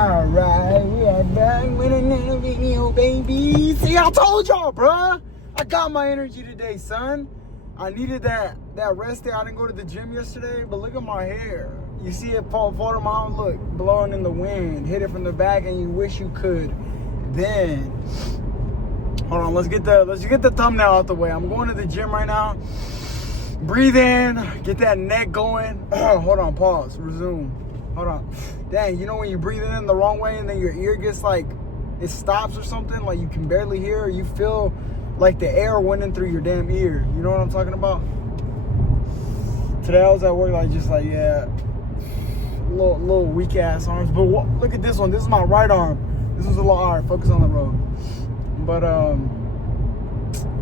Alright, we are back with another video, baby. See, I told y'all, bruh. I got my energy today, son. I needed that rest day. I didn't go to the gym yesterday, but look at my hair. You see it fall to my own, look, blowing in the wind. Hit it from the back and you wish you could. Then, hold on, let's get the thumbnail out the way. I'm going to the gym right now. Breathe in, get that neck going. Hold on, pause, resume. Hold on. Dang, you know when you breathe in the wrong way and then your ear gets like, it stops or something, like you can barely hear, you feel like the air went in through your damn ear. You know what I'm talking about? Today I was at work yeah, little weak ass arms. But look at this one. This is my right arm. This was a little hard. Focus on the road. But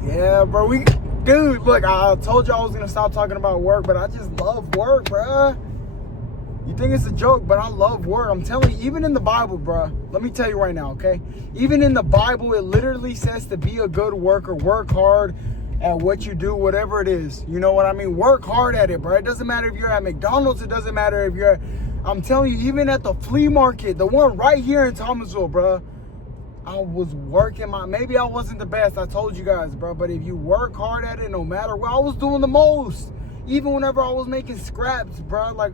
yeah, bro. Dude, look, I told you I was gonna stop talking about work, but I just love work, bruh. You think it's a joke, but I love work. I'm telling you, even in the Bible, bruh. Let me tell you right now, okay? Even in the Bible, it literally says to be a good worker, work hard at what you do, whatever it is. You know what I mean? Work hard at it, bro. It doesn't matter if you're at McDonald's. It doesn't matter if you're I'm telling you, even at the flea market, the one right here in Thomasville, bro. I was working maybe I wasn't the best, I told you guys, bro. But if you work hard at it, no matter what, I was doing the most. Even whenever I was making scraps, bro. Like,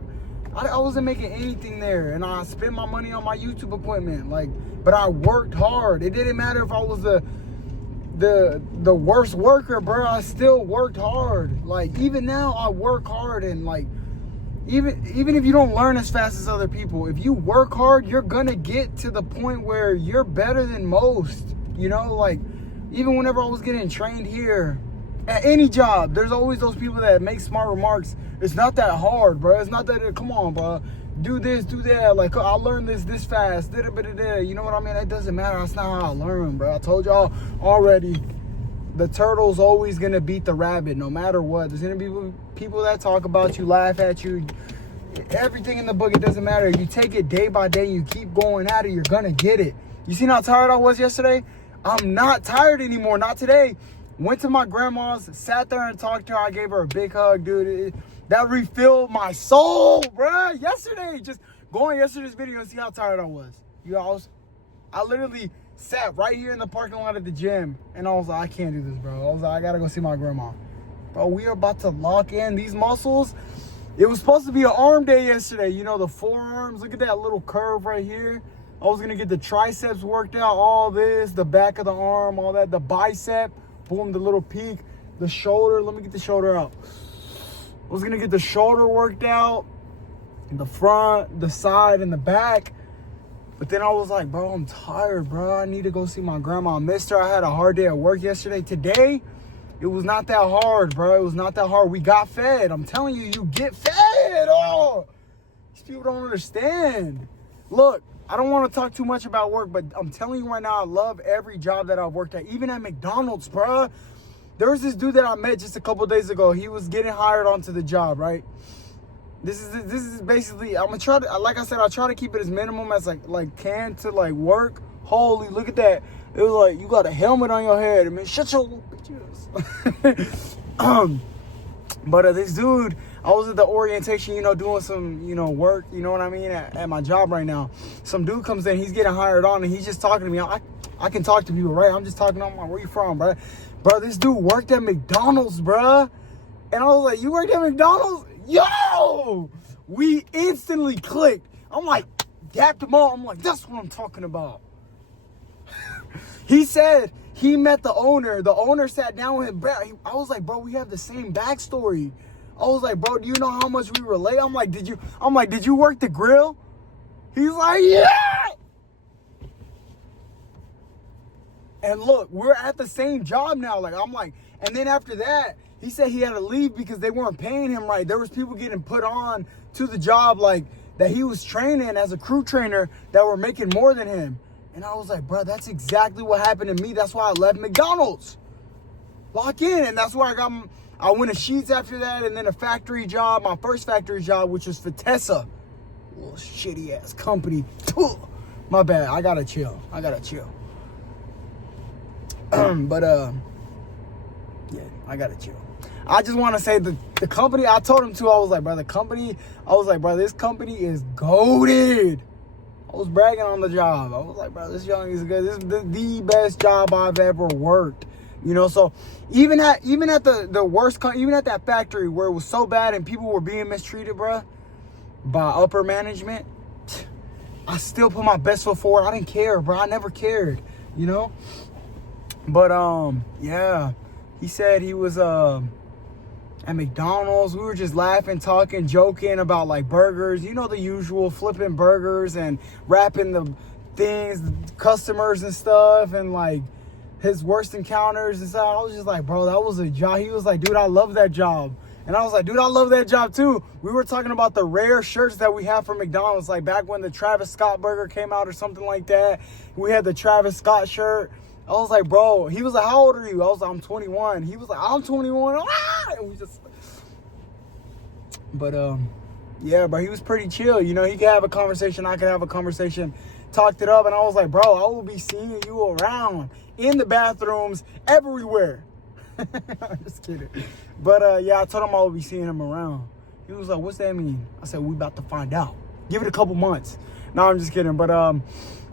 I wasn't making anything there. And I spent my money on my YouTube equipment. Like, but I worked hard. It didn't matter if I was the worst worker, bro. I still worked hard. Like, even now, I work hard. And, like, even if you don't learn as fast as other people, if you work hard, you're gonna get to the point where you're better than most. You know, like, even whenever I was getting trained here, at any job, there's always those people that make smart remarks. It's not that hard, bro. It's not that, come on, bro. Do this, do that. Like, I learned this fast. You know what I mean? That doesn't matter. That's not how I learn, bro. I told y'all already, the turtle's always going to beat the rabbit, no matter what. There's going to be people that talk about you, laugh at you. Everything in the book, it doesn't matter. You take it day by day. You keep going at it. You're going to get it. You seen how tired I was yesterday? I'm not tired anymore. Not today. Went to my grandma's, sat there and talked to her. I gave her a big hug, dude. That refilled my soul, bruh. Yesterday, just going yesterday's video and see how tired I was. I literally sat right here in the parking lot at the gym, and I was like, I can't do this, bro. I was like, I gotta go see my grandma. Bro, we are about to lock in these muscles. It was supposed to be an arm day yesterday. You know, the forearms. Look at that little curve right here. I was gonna get the triceps worked out, all this, the back of the arm, all that, the bicep. Boom, the little peak, the shoulder. Let me get the shoulder out. I was gonna get the shoulder worked out, the front, the side, and the back. But then I was like, bro, I'm tired, bro. I need to go see my grandma. I missed her. I had a hard day at work yesterday. Today, it was not that hard, bro. It was not that hard. We got fed. I'm telling you, you get fed. Oh, these people don't understand. Look, I don't want to talk too much about work, but I'm telling you right now, I love every job that I've worked at, even at McDonald's, bruh. There was this dude that I met just a couple days ago. He was getting hired onto the job, right? This is basically, I'm gonna try to, like I said, I try to keep it as minimum as like can to like work. Holy, look at that. It was like, you got a helmet on your head. I mean, shut your little bitches. But this dude, I was at the orientation, you know, doing some, you know, work, you know what I mean, at my job right now. Some dude comes in, he's getting hired on, and he's just talking to me. I can talk to people, right? I'm just talking to him, where you from, bro? Bro, this dude worked at McDonald's, bro. And I was like, you worked at McDonald's? Yo! We instantly clicked. I'm like, dapped him up. I'm like, that's what I'm talking about. He said he met the owner. The owner sat down with him. Bro, I was like, bro, we have the same backstory. I was like, bro, do you know how much we relate? I'm like, did you work the grill? He's like, yeah. And look, we're at the same job now. Like, I'm like, and then after that, he said he had to leave because they weren't paying him right. There was people getting put on to the job, like, that he was training as a crew trainer that were making more than him. And I was like, bro, that's exactly what happened to me. That's why I left McDonald's. Lock in. And that's where I went to Sheets after that, and then a factory job, my first factory job, which was for Tessa. Little shitty ass company. My bad. I gotta chill. But yeah, I gotta chill. I just want to say the company, I told him to, I was like, bro, this company is goated. I I was bragging on the job. I was like, bro, this young is good. This is the best job I've ever worked. You know, so even at the worst, even at that factory where it was so bad and people were being mistreated, bro, by upper management, I still put my best foot forward. I didn't care, bro. I never cared, you know. But yeah, he said he was at McDonald's. We were just laughing, talking, joking about like burgers, you know, the usual, flipping burgers and wrapping the things, customers and stuff, and like his worst encounters and stuff. I was just like, bro, that was a job. He was like, dude, I love that job. And I was like, dude, I love that job too. We were talking about the rare shirts that we have from McDonald's, like back when the Travis Scott burger came out or something like that. We had the Travis Scott shirt. I was like, bro, he was like, how old are you? I was like, I'm 21. He was like, I'm 21. Ah! And we just, but yeah, bro, he was pretty chill. You know, he could have a conversation, I could have a conversation, talked it up. And I was like, bro, I will be seeing you around in the bathrooms everywhere. I'm just kidding. But yeah, I told him I would be seeing him around. He was like, what's that mean? I said, we about to find out. Give it a couple months. No, I'm just kidding. But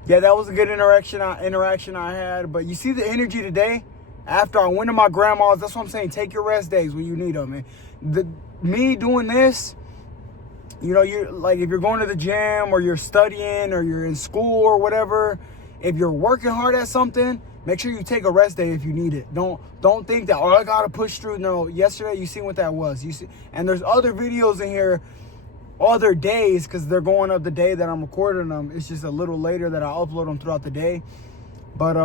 yeah, that was a good interaction I had. But you see the energy today after I went to my grandma's. That's what I'm saying. Take your rest days when you need them. And me doing this, you know, you're like, if you're going to the gym or you're studying or you're in school or whatever, if you're working hard at something, make sure you take a rest day if you need it. Don't think that, oh, I gotta push through. No, yesterday you seen what that was. You see, and there's other videos in here, other days, because they're going up the day that I'm recording them. It's just a little later that I upload them throughout the day. But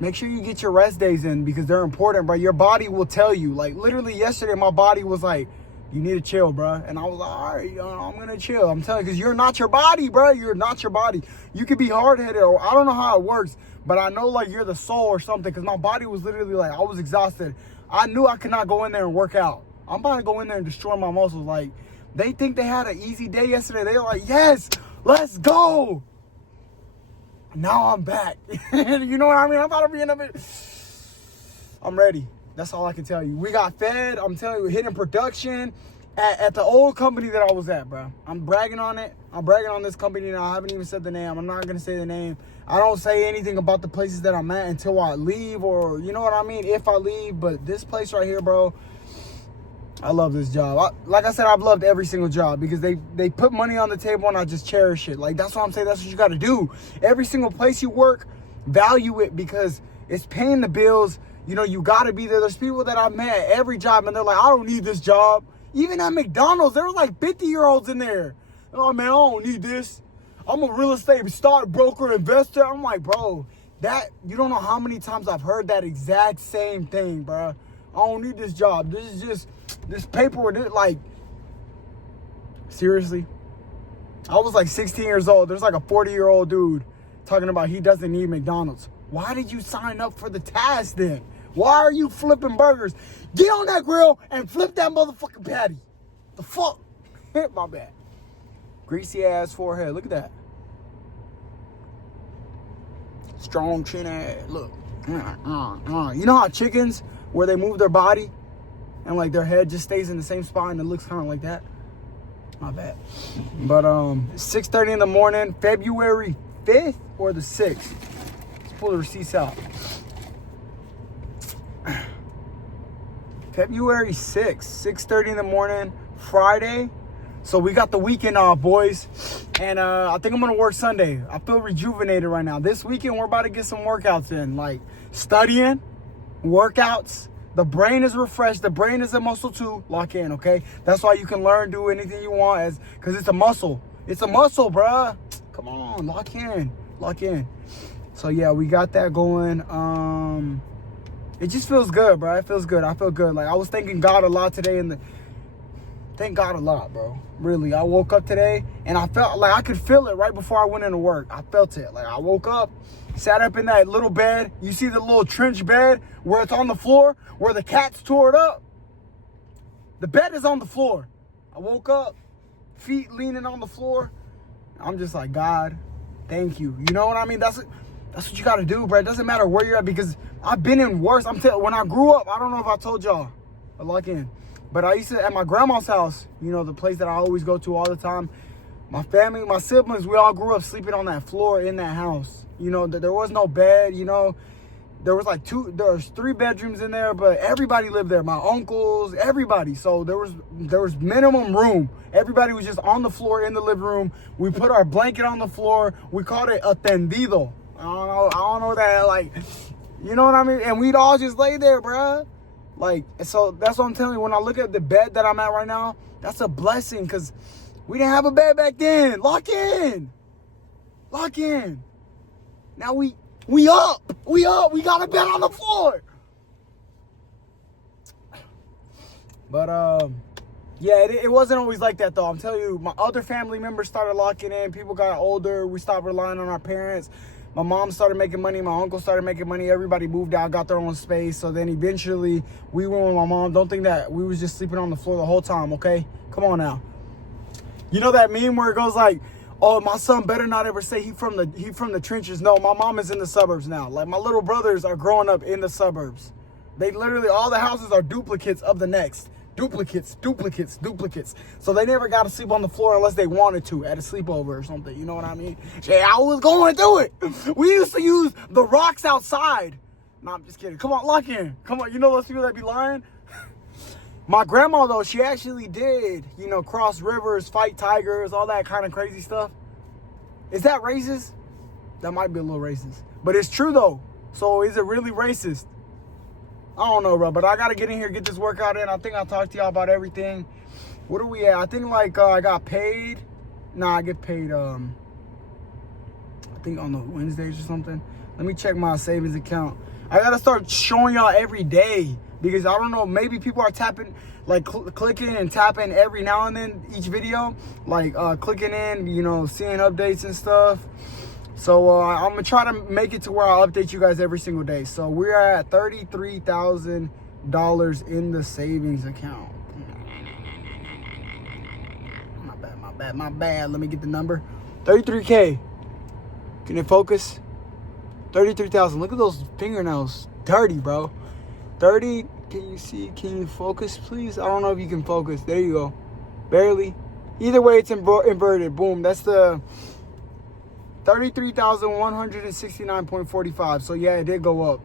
make sure you get your rest days in because they're important, bro. Your body will tell you. Like literally yesterday, my body was like, you need to chill, bro. And I was like, all right, I'm gonna chill. I'm telling you, because you're not your body, bro. You're not your body. You could be hard-headed, or I don't know how it works, but I know like you're the soul or something, because my body was literally like, I was exhausted. I knew I could not go in there and work out. I'm about to go in there and destroy my muscles. Like, they think they had an easy day yesterday. They were like, yes, let's go. Now I'm back. You know what I mean? I'm about to be in a bit. I'm ready. That's all I can tell you. We got fed. I'm telling you, hitting production at the old company that I was at, bro. I'm bragging on it. I'm bragging on this company now. I haven't even said the name. I'm not going to say the name. I don't say anything about the places that I'm at until I leave, or you know what I mean, if I leave. But this place right here, bro, I love this job. Like I said, I've loved every single job because they put money on the table and I just cherish it. Like, that's what I'm saying. That's what you got to do. Every single place you work, value it because it's paying the bills. You know, you got to be there. There's people that I've met at every job and they're like, I don't need this job. Even at McDonald's, there were like 50-year-olds in there. Oh, man, I don't need this. I'm a real estate stockbroker, investor. I'm like, bro, that, you don't know how many times I've heard that exact same thing, bro. I don't need this job. This is just, this paperwork, like, seriously? I was like 16 years old. There's like a 40-year-old dude talking about he doesn't need McDonald's. Why did you sign up for the task then? Why are you flipping burgers? Get on that grill and flip that motherfucking patty. The fuck? My bad. Greasy ass forehead. Look at that. Strong chin ass. Look. You know how chickens, where they move their body and like their head just stays in the same spot and it looks kind of like that? My bad. But 6:30 in the morning, February 5th or the 6th. Let's pull the receipts out. February 6th, 6:30 in the morning, Friday. So we got the weekend off, boys. And I think I'm going to work Sunday. I feel rejuvenated right now. This weekend, we're about to get some workouts in. Like studying, workouts. The brain is refreshed. The brain is a muscle too. Lock in, okay? That's why you can learn, do anything you want. Because it's a muscle. It's a muscle, bruh. Come on, lock in. Lock in. So, yeah, we got that going. It just feels good, bro. It feels good. I feel good. Like, I was thanking God a lot today. Thank God a lot, bro. Really. I woke up today, and I felt like I could feel it right before I went into work. I felt it. Like, I woke up, sat up in that little bed. You see the little trench bed where it's on the floor, where the cats tore it up? The bed is on the floor. I woke up, feet leaning on the floor. I'm just like, God, thank you. You know what I mean? That's what you got to do, bro. It doesn't matter where you're at because I've been in worse. When I grew up, I don't know if I told y'all. I lock in. But I used to, at my grandma's house, you know, the place that I always go to all the time, My family, my siblings, we all grew up sleeping on that floor in that house. You know, there was no bed, you know. There was like there was 3 bedrooms in there, but everybody lived there. My uncles, everybody. So there was minimum room. Everybody was just on the floor in the living room. We put our blanket on the floor. We called it a tendido. I don't know that, like, you know what I mean? And we'd all just lay there, bruh. Like, so that's what I'm telling you. When I look at the bed that I'm at right now, that's a blessing, because we didn't have a bed back then. Lock in. Lock in. Now we up. We got a bed on the floor. But, yeah, it wasn't always like that, though. I'm telling you, my other family members started locking in. People got older. We stopped relying on our parents. My mom started making money. My uncle started making money. Everybody moved out, got their own space. So then eventually we went with my mom. Don't think that we was just sleeping on the floor the whole time, okay? Come on now. You know that meme where it goes like, oh, my son better not ever say he from the trenches. No, my mom is in the suburbs now. Like, my little brothers are growing up in the suburbs. They literally, all the houses are duplicates of the next. Duplicates. So they never got to sleep on the floor unless they wanted to at a sleepover or something. You know what I mean? Yeah, I was going through it. We used to use the rocks outside. No, I'm just kidding. Come on, lock in. Come on. You know those people that be lying? My grandma, though, she actually did, you know, cross rivers, fight tigers, all that kind of crazy stuff. Is that racist? That might be a little racist. But it's true, though. So is it really racist? I don't know, bro. But I got to get in here, get this workout in. I think I'll talk to y'all about everything. What are we at? I think, like, I got paid. Nah, I get paid, I think on the Wednesdays or something. Let me check my savings account. I got to start showing y'all every day. Because I don't know, maybe people are tapping, like clicking and tapping every now and then each video. Like clicking in, you know, seeing updates and stuff. So I'm going to try to make it to where I'll update you guys every single day. So we're at $33,000 in the savings account. My bad. Let me get the number. 33K. Can it focus? 33,000. Look at those fingernails. Dirty, bro. 30, can you see? Can you focus, please? I don't know if you can focus. There you go. Barely. Either way, it's inverted. Boom. That's the 33,169.45. So, yeah, it did go up.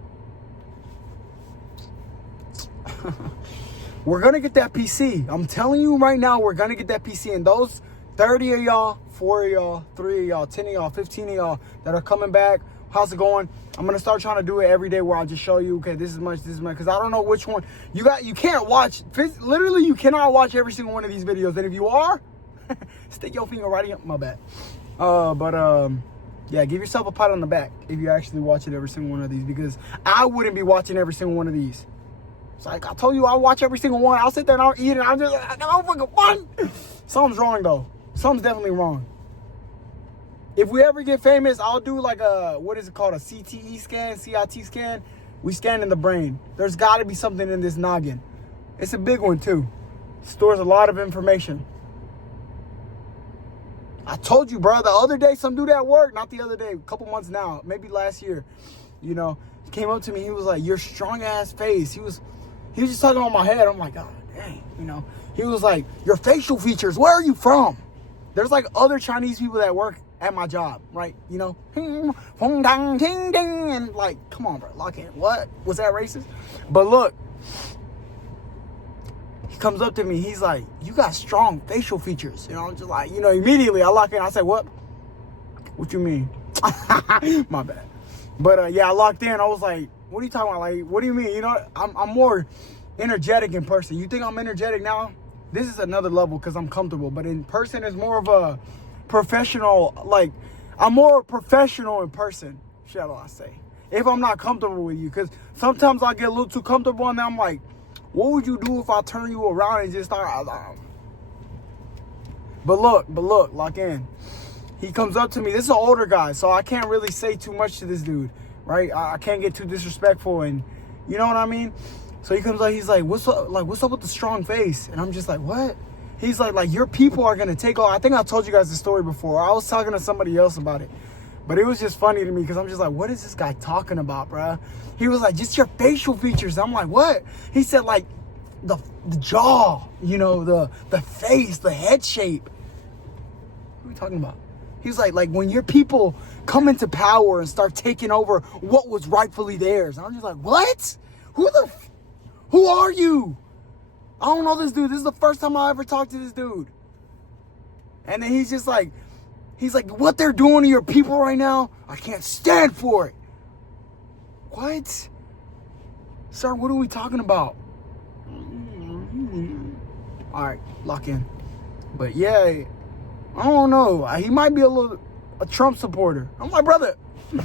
We're going to get that PC. I'm telling you right now, we're going to get that PC. And those 30 of y'all, 4 of y'all, 3 of y'all, 10 of y'all, 15 of y'all that are coming back, how's it going? I'm going to start trying to do it every day where I'll just show you, okay, this is much, because I don't know which one. You can't watch, literally, you cannot watch every single one of these videos. And if you are, stick your finger right in, my bad. Yeah, give yourself a pat on the back if you actually watch every single one of these, because I wouldn't be watching every single one of these. It's like, I told you I'll watch every single one. I'll sit there and I'll eat it. I'm just, I don't fucking fun. Something's wrong, though. Something's definitely wrong. If we ever get famous, I'll do like a, what is it called? A CTE scan, CIT scan. We scan in the brain. There's got to be something in this noggin. It's a big one too. Stores a lot of information. I told you, bro, the other day, some dude at work, not the other day, a couple months now, maybe last year, you know, came up to me. He was like, your strong ass face. He was just talking on my head. I'm like, oh, dang, you know. He was like, your facial features, where are you from? There's like other Chinese people that work at my job, right? You know, and like, come on, bro, lock in. What? Was that racist? But look, he comes up to me. He's like, you got strong facial features. You know, I'm just like, you know, immediately I lock in. I say, what? What you mean? My bad. But yeah, I locked in. I was like, what are you talking about? Like, what do you mean? You know, I'm more energetic in person. You think I'm energetic now? This is another level because I'm comfortable. But in person, it's more of a professional. Like, I'm more professional in person, shall I say, if I'm not comfortable with you. Because sometimes I get a little too comfortable and I'm like, what would you do if I turn you around and just start? But look, lock in. He comes up to me. This is an older guy, so I can't really say too much to this dude, right? I can't get too disrespectful, and you know what I mean? So he comes up, he's like, what's up with the strong face? And I'm just like, what? He's like your people are going to take off. I think I told you guys the story before. I was talking to somebody else about it. But it was just funny to me because I'm just like, what is this guy talking about, bruh? He was like, just your facial features. I'm like, what? He said, like, the jaw, you know, the face, the head shape. What are we talking about? He's like when your people come into power and start taking over what was rightfully theirs. And I'm just like, what? Who are you? I don't know this dude. This is the first time I ever talked to this dude. And then he's like, what they're doing to your people right now, I can't stand for it. What? Sir, what are we talking about? All right, lock in. But yeah, I don't know. He might be a Trump supporter. I'm like, brother. No,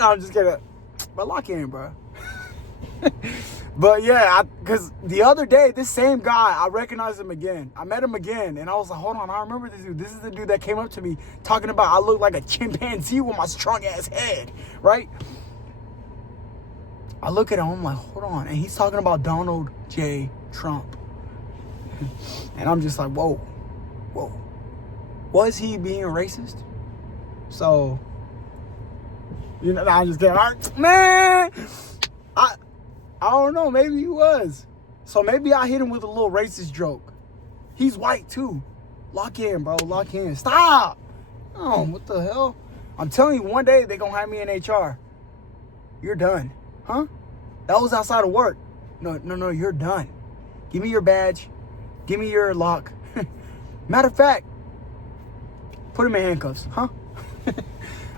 I'm just kidding. But lock in, bro. But yeah, because the other day, this same guy, I recognized him again. I met him again, and I was like, hold on, I remember this dude. This is the dude that came up to me talking about I look like a chimpanzee with my strong-ass head, right? I look at him, I'm like, hold on. And he's talking about Donald J. Trump. And I'm just like, whoa. Was he being racist? So, you know, I'm just kidding. Man, I don't know. Maybe he was. So maybe I hit him with a little racist joke. He's white too. Lock in, bro. Lock in. Stop. Oh, what the hell? I'm telling you, one day they're going to have me in HR. You're done. Huh? That was outside of work. No, you're done. Give me your badge. Give me your lock. Matter of fact, put him in handcuffs. Huh?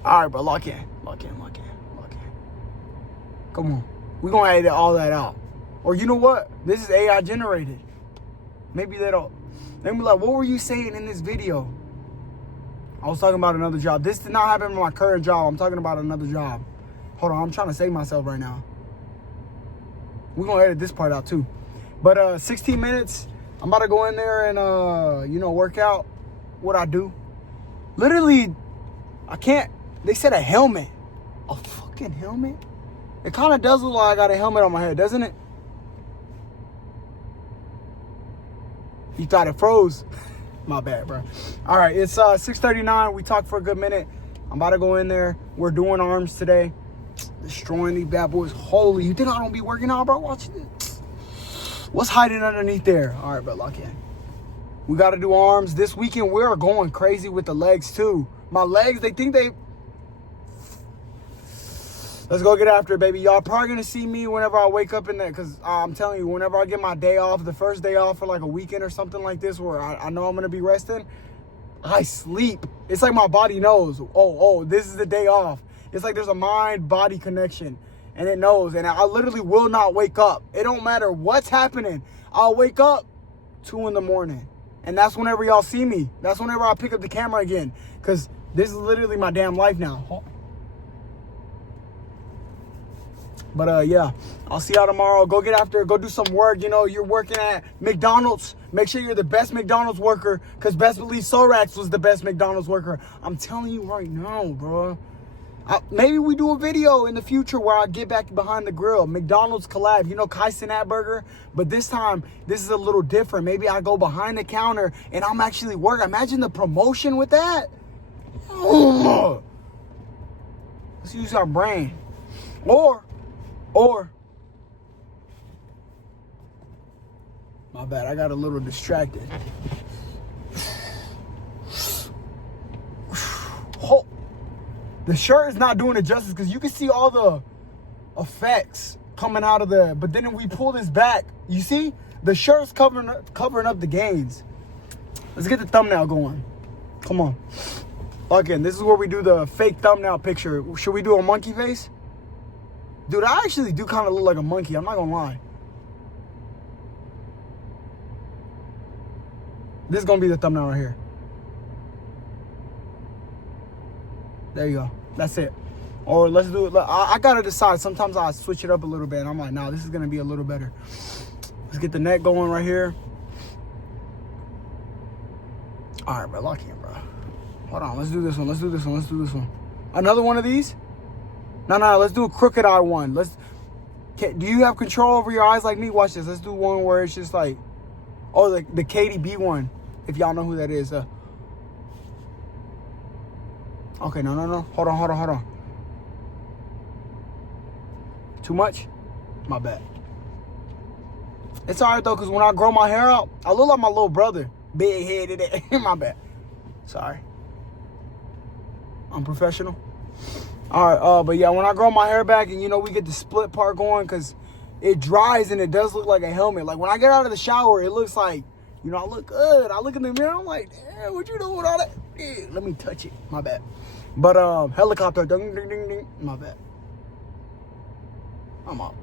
All right, bro. Lock in. Come on. We're going to edit all that out. Or you know what? This is AI generated. Maybe they don't. They be like, what were you saying in this video? I was talking about another job. This did not happen in my current job. I'm talking about another job. Hold on. I'm trying to save myself right now. We're going to edit this part out too. But 16 minutes. I'm about to go in there and, work out what I do. Literally, I can't. They said a helmet. A fucking helmet? It kind of does look like I got a helmet on my head, doesn't it? You thought it froze. My bad, bro. All right, it's 6:39. We talked for a good minute. I'm about to go in there. We're doing arms today. Destroying these bad boys. Holy, you think I don't be working out, bro? Watch this. What's hiding underneath there? All right, bro, lock in. We got to do arms. This weekend, we're going crazy with the legs, too. My legs, they think they... Let's go get after it, baby. Y'all probably going to see me whenever I wake up in there. Because I'm telling you, whenever I get my day off, the first day off for like a weekend or something like this, where I know I'm going to be resting, I sleep. It's like my body knows, oh, this is the day off. It's like there's a mind-body connection. And it knows. And I literally will not wake up. It don't matter what's happening. I'll wake up 2 a.m. And that's whenever y'all see me. That's whenever I pick up the camera again. Because this is literally my damn life now. But yeah, I'll see y'all tomorrow. Go get after it. Go do some work. You know, you're working at McDonald's. Make sure you're the best McDonald's worker. Because best believe Sollracz was the best McDonald's worker. I'm telling you right now, bro. Maybe we do a video in the future where I get back behind the grill. McDonald's collab. You know, Kaizen Burger. But this time, this is a little different. Maybe I go behind the counter and I'm actually working. Imagine the promotion with that. Oh. Let's use our brain. Or, my bad, I got a little distracted. Oh, the shirt is not doing it justice because you can see all the effects coming out of the, but then if we pull this back, you see the shirt's covering up the gains. Let's get the thumbnail going. Come on. Again, this is where we do the fake thumbnail picture. Should we do a monkey face? Dude, I actually do kind of look like a monkey. I'm not going to lie. This is going to be the thumbnail right here. There you go. That's it. Or let's do it. I got to decide. Sometimes I switch it up a little bit. And I'm like, nah, this is going to be a little better. Let's get the neck going right here. All right, bro. Lock in, bro. Hold on. Let's do this one. Another one of these? No, let's do a crooked eye one. Do you have control over your eyes like me? Watch this. Let's do one where it's just like, oh, the KDB one, if y'all know who that is. Okay, no. Hold on. Too much? My bad. It's all right, though, because when I grow my hair out, I look like my little brother. Big-headed. My bad. Sorry. I'm professional. All right, but yeah, when I grow my hair back and, we get the split part going, because it dries and it does look like a helmet. Like, when I get out of the shower, it looks like, I look good. I look in the mirror, I'm like, damn, what you doing with all that? Yeah, let me touch it. My bad. But, helicopter, ding, ding, ding, ding. My bad. I'm out.